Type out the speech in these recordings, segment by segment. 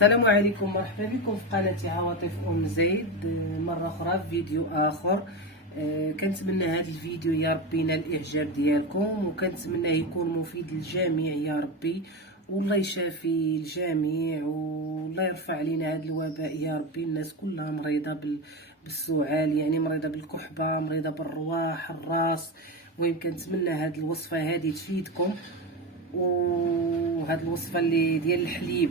السلام عليكم، مرحبا بكم في قناة عواطف ام زيد مرة اخرى في فيديو اخر. كنتمنى هذا الفيديو يا ربي ينال الاعجاب ديالكم، وكنتمنى يكون مفيد للجميع يا ربي، والله يشافي الجميع والله يرفع علينا هذا الوباء يا ربي. الناس كلها مريضة بالسعال، يعني مريضة بالكحبة، مريضة بالرواح، الراس. المهم كنتمنى هذه الوصفة هذه تفيدكم. وهذه الوصفة اللي ديال الحليب،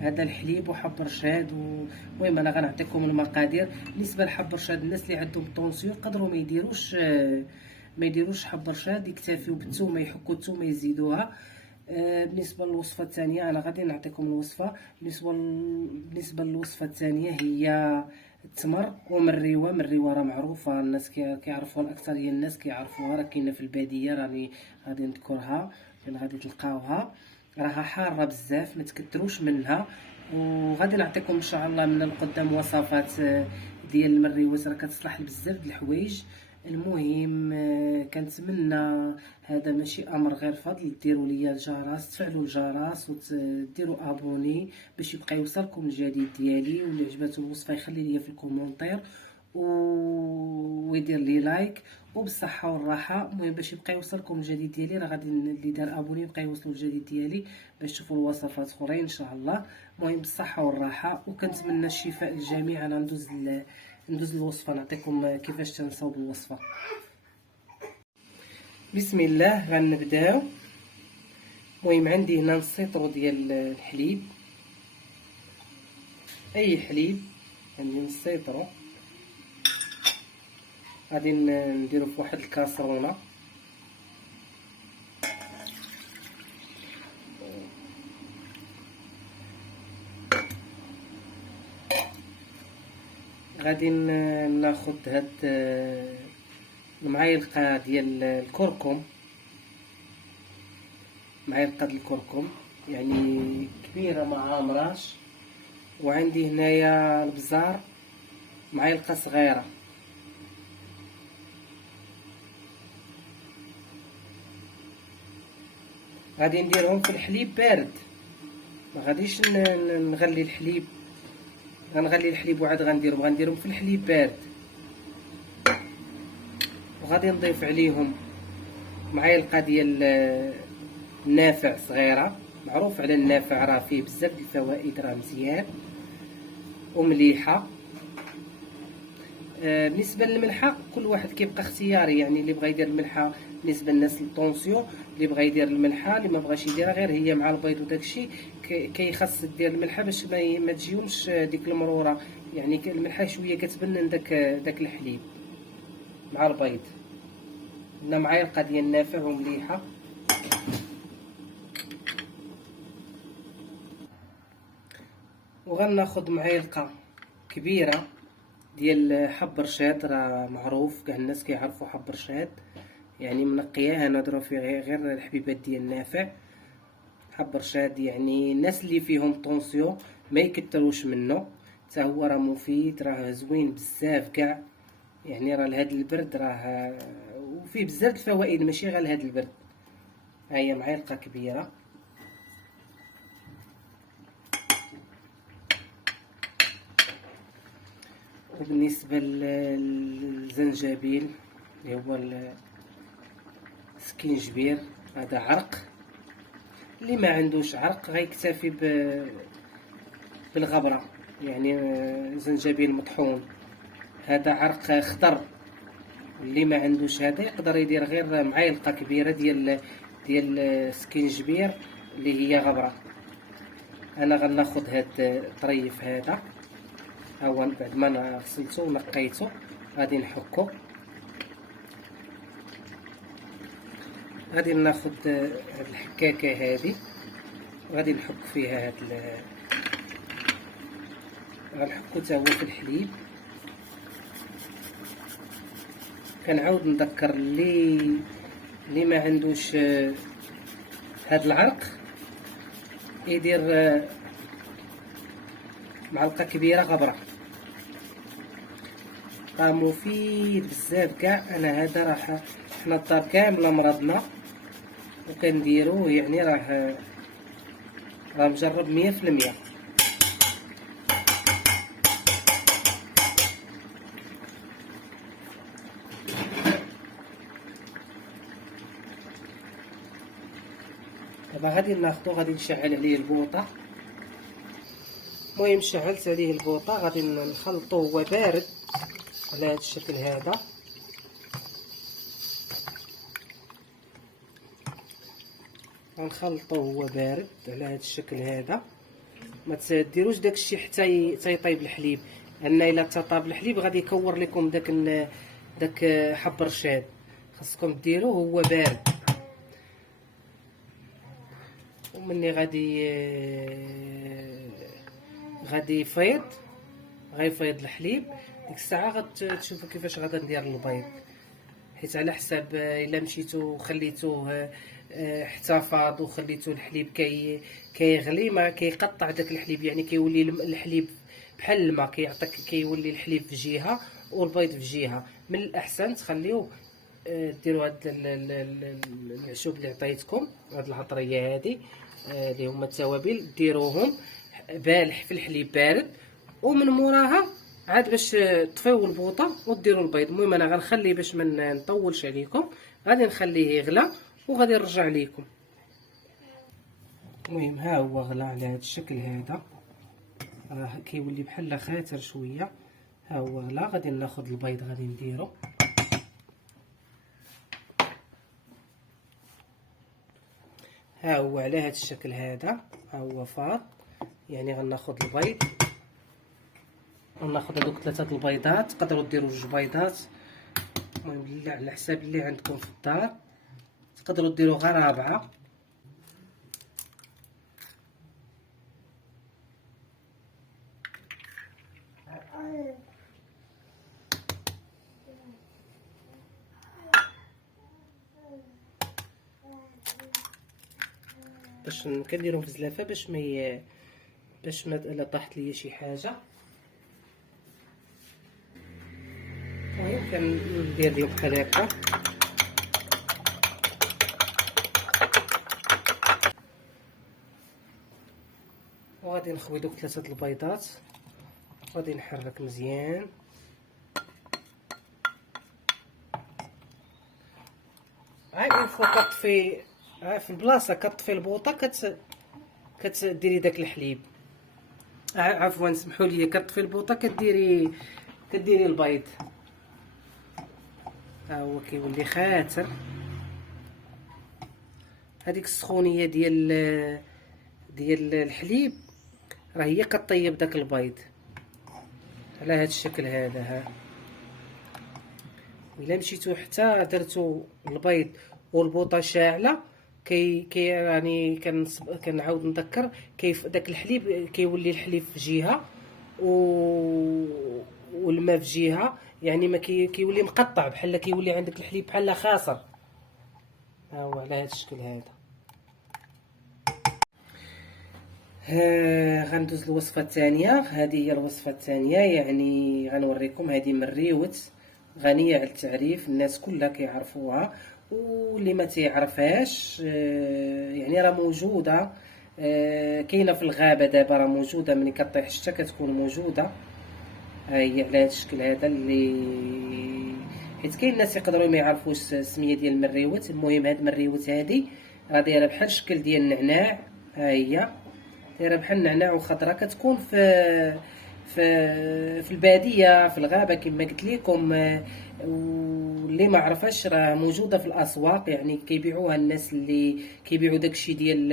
هذا الحليب وحب رشاد. المهم انا غنعطيكم المقادير. بالنسبه لحب رشاد، الناس اللي عندهم طونسيون يقدروا ما يديروش حب رشاد، يكتفيو بالثومه، يحكوا الثومه يزيدوها. بالنسبه للوصفه الثانيه انا غادي نعطيكم الوصفه. بالنسبه للوصفه الثانيه هي التمر ومريوه. مريوه راه معروفه، الناس كيعرفوها، الاكثر ديال الناس كيعرفوها، راه كاينه في الباديه، راني غادي نذكرها فين غادي تلقاوها. راها حاره بزاف، ما تكثروش منها. وغادي نعطيكم ان شاء الله من القدام وصفات ديال المريوات، راه كتصلح لبزاف د الحوايج. المهم كنتمنى هذا ماشي امر غير فضل، ديروا لي الجرس، تفعلوا الجرس وديروا ابوني باش يبقى يوصلكم الجديد ديالي. واللي عجباتو الوصفه يخلي لي في الكومونتير ويدير لي لايك. وبالصحه والراحه. المهم باش يبقى يوصلكم الجديد ديالي، راه غادي اللي دار ابوني يبقى يوصلوا الجديد ديالي باش تشوفوا الوصفات اخرين ان شاء الله. المهم بالصحه والراحه، وكنتمنى الشفاء للجميع. انا ندوز الوصفه، نعطيكم كيفاش تنصاوب الوصفه. بسم الله، غنبداو. المهم عندي هنا نص لتر ديال الحليب، اي حليب، عندي نص لتر. غادي نديرو في واحد الكاسرونه، غادي ناخد هاد المعالقه ديال الكركم، معالقه الكركم يعني كبيره ما عامراش. وعندي هنايا البزار معالقه صغيره. غادي نديرهم في الحليب بارد، ما غاديش نغلي الحليب، غنغلي الحليب وعاد غنديرهم في الحليب بارد. وغادي نضيف عليهم معلقه ديال النافع صغيره، معروف على النافع راه فيه بزاف د الفوائد، راه مزيان. ومليحه. بالنسبه للملحه كل واحد كيبقى اختياري، يعني اللي بغى يدير الملحه بالنسبه للناس الطونسيون، اللي بغى يدير الملحه، اللي ما بغاش يديرها غير هي مع البيض وداكشي. كيخص دير الملحه باش ما تجيومش ديك المروره، يعني الملحه شويه كتبنن داك الحليب مع البيض. هنا معلقه ديال النافع ومليحه. وغناخد معلقه كبيره ديال حب رشاد، راه معروف كاع الناس كيعرفوا حب رشاد، يعني منقياه نضرب فيه غير الحبيبات ديال النافع. حب رشاد يعني الناس اللي فيهم طونسيون ما يكتروش منه، حتى هو راه مفيد، راه زوين بزاف كاع، يعني راه لهاد البرد راه وفيه بزاف الفوائد، ماشي غير لهاد البرد. ها هي معلقه كبيره. وبالنسبه للزنجبيل اللي هو السكينجبير، هذا عرق. اللي ما عندوش عرق غيكتفي بالغبره، يعني زنجبيل مطحون، هذا عرق خضر. اللي ما عندوش هذا يقدر يدير غير معلقه كبيره ديال السكينجبير اللي هي غبره. انا غناخد هاد الطريف هذا، ها هو بعد ما غسلته ونقيته غادي نحكو. غادي ناخد هاد الحكاكه هذه، غادي نحك فيها غنحكو حتى هو في الحليب. كنعاود نذكر اللي ما عندوش هاد العرق يدير معلقه كبيره غبره، راه مفيد بزاف كاع. انا هذا راه حنا الدار كامله مرضنا وكنديروه، يعني راه مجرب 100%. دابا غادي ناخدو، غادي نشعل عليه البوطه. المهم شعلت عليه البوطه، غادي نخلطو هو بارد على هذا الشكل هذا. غنخلطو هو بارد على هذا الشكل هذا. ما تديروش داكشي حتى يطيب الحليب، لان الا طاب الحليب غادي يكور لكم داك حب الرشاد. خاصكم ديروه هو بارد. ومني غادي غيفيض الحليب، ديك الساعه غتشوفوا كيفاش غادا ندير البيض. حيت على حساب الا مشيتو وخليتوه حتى فاض وخليتو الحليب كيغلي، ما كيقطع داك الحليب، يعني كيولي الحليب بحال الماء، كيولي الحليب في جهه والبيض في جهه. من الاحسن تخليوه ديروا هاد العشوب اللي عطيتكم، هاد العطريه هادي اللي هما التوابل، ديروهم بالح في الحليب بارد، ومن موراها عاد باش تطفيو البوطه وديروا البيض. المهم انا غنخليه باش ما نطولش عليكم، غادي نخليه يغلى وغادي نرجع لكم. المهم ها هو غلى على هذا الشكل هذا، راه كيولي بحال خاتر شويه. ها هو غلى، غادي ناخذ البيض غادي نديرو. ها هو على هذا الشكل هذا، ها هو فاض. يعني غناخذ البيض، غناخذ هذوك 3 البيضات، تقدروا ديروا 2 بيضات، المهم على حساب اللي عندكم في الدار. تقدروا ديروا غير 4. باش كنديرهم في الزلافه باش ما الا طاحت ليا شي حاجه. المهم كندير لهم بحال هكا. وغادي نخوي دوك 3 البيضات، غادي نحرك مزيان. عاد اون فوا كطفي في البلاصه كطفي البوطه كتديري داك الحليب، عفوا سمحوا لي، كطفي البوطه كديري البيض. ها هو كيولي خاتر. هذيك السخونيه ديال الحليب راه هي كطيب داك البيض على هذا الشكل هذا. ها الا مشيتو حتى درتو البيض والبوطه شاعله، يعني كنعاود نذكر، داك الحليب كيولي الحليب في جهه والماء في جهه، يعني ما كيولي مقطع، بحال كيولي عندك الحليب بحال خاسر. ها هو على هذا الشكل هذا. غندوز الوصفه الثانيه. هذه هي الوصفه الثانيه، يعني غنوريكم. هذه من الريوت، غنيه على التعريف، الناس كلها كيعرفوها، واللي ما تيعرفهاش يعني راه موجوده، كاينه في الغابه دابا، راه موجوده ملي كطيح الشتا كتكون موجوده. ها هي على هذا الشكل هذا، اللي حيت كاين الناس يقدروا ما يعرفوش السميه ديال المريوت. المهم هاد المريوت هادي راه دايره بحال الشكل ديال النعناع. ها هي دايره بحال النعناع وخضراء، كتكون في الباديه في الغابه كما قلت لكم. واللي ما عرفاش راه موجوده في الاسواق، يعني كيبيعوها الناس اللي كيبيعوا داكشي ديال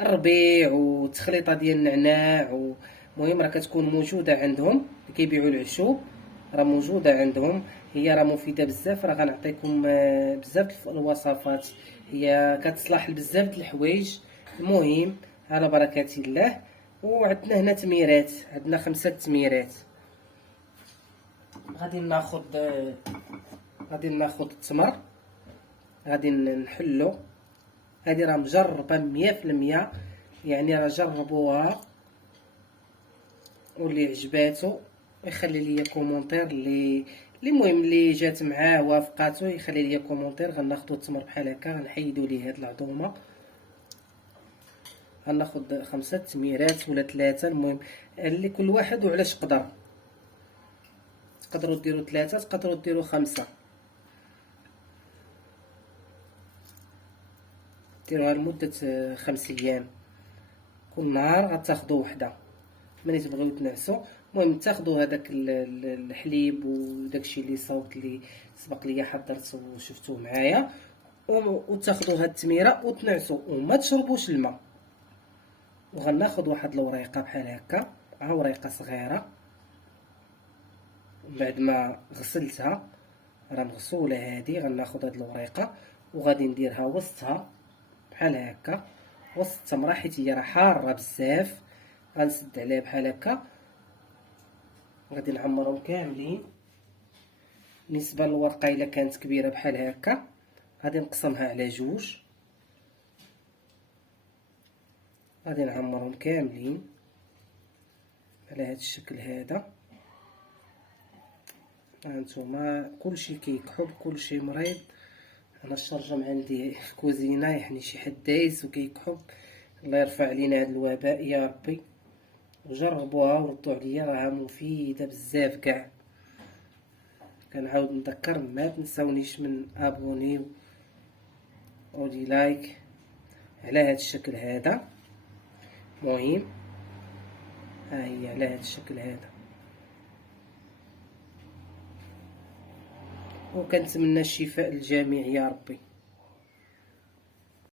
الربيع والتخليطه ديال النعناع. المهم راه كتكون موجوده عندهم، كيبيعوا العشوب راه موجوده عندهم. هي راه مفيده بزاف، راه غنعطيكم بزاف الوصفات، هي كتصلح لبزاف د الحوايج. المهم على بركه الله. وعندنا هنا تميرات، عندنا 5 تميرات. غادي ناخذ التمر، غادي نحلو. هذه راه مجربه 100%، يعني راه جربوها واللي عجباتو يخلي لي كومونتير، اللي المهم اللي جات معاه وافقاتو يخلي لي كومونتير. غناخذوا التمر بحال هكا، غنحيدوا ليه هاد العظومه. غناخذ 5 تميرات ولا 3، المهم اللي كل واحد وعلاش قدر. تقدروا ديروا 3، تقدروا ديروا 5. ديروها لمدة 5 أيام. كل نهار غتاخدو وحدة ملي تبغيو تنعسو. المهم تاخدو هداك الحليب وداكشي اللي صوت اللي سبق ليا حضرت وشفتوه معايا، وتاخدو هاد التميره وتنعسو وما تشربوش الماء. وغناخد واحد الوريقه بحال هكا، وريقه صغيره، بعد ما غسلتها راه مغسوله هادي، غناخد هاد الوريقه وغادي نديرها وسطها بحال هكا، وسط التمره، حيت هي راه حاره بزاف. غنسد عليها بحال هكا، غادي نعمرهم كاملين. بالنسبه للورقه الا كانت كبيره بحال هكا غادي نقسمها على جوج، غادي نعمرهم كاملين على هذا الشكل هذا. هانتوما كلشي كيكحب، كلشي مريض. انا الشرجم عندي في الكوزينه، يعني شي حد دايز وكيكحب. الله يرفع علينا هذا الوباء يا ربي. وجربوها وردوا عليا، راها مفيده بزاف كاع. كنعاود نذكر ما تنساونيش من ابوني ودي لايك على هذا الشكل هذا. مهم ها هي على هذا الشكل هذا. وكنتمنى الشفاء للجميع يا ربي.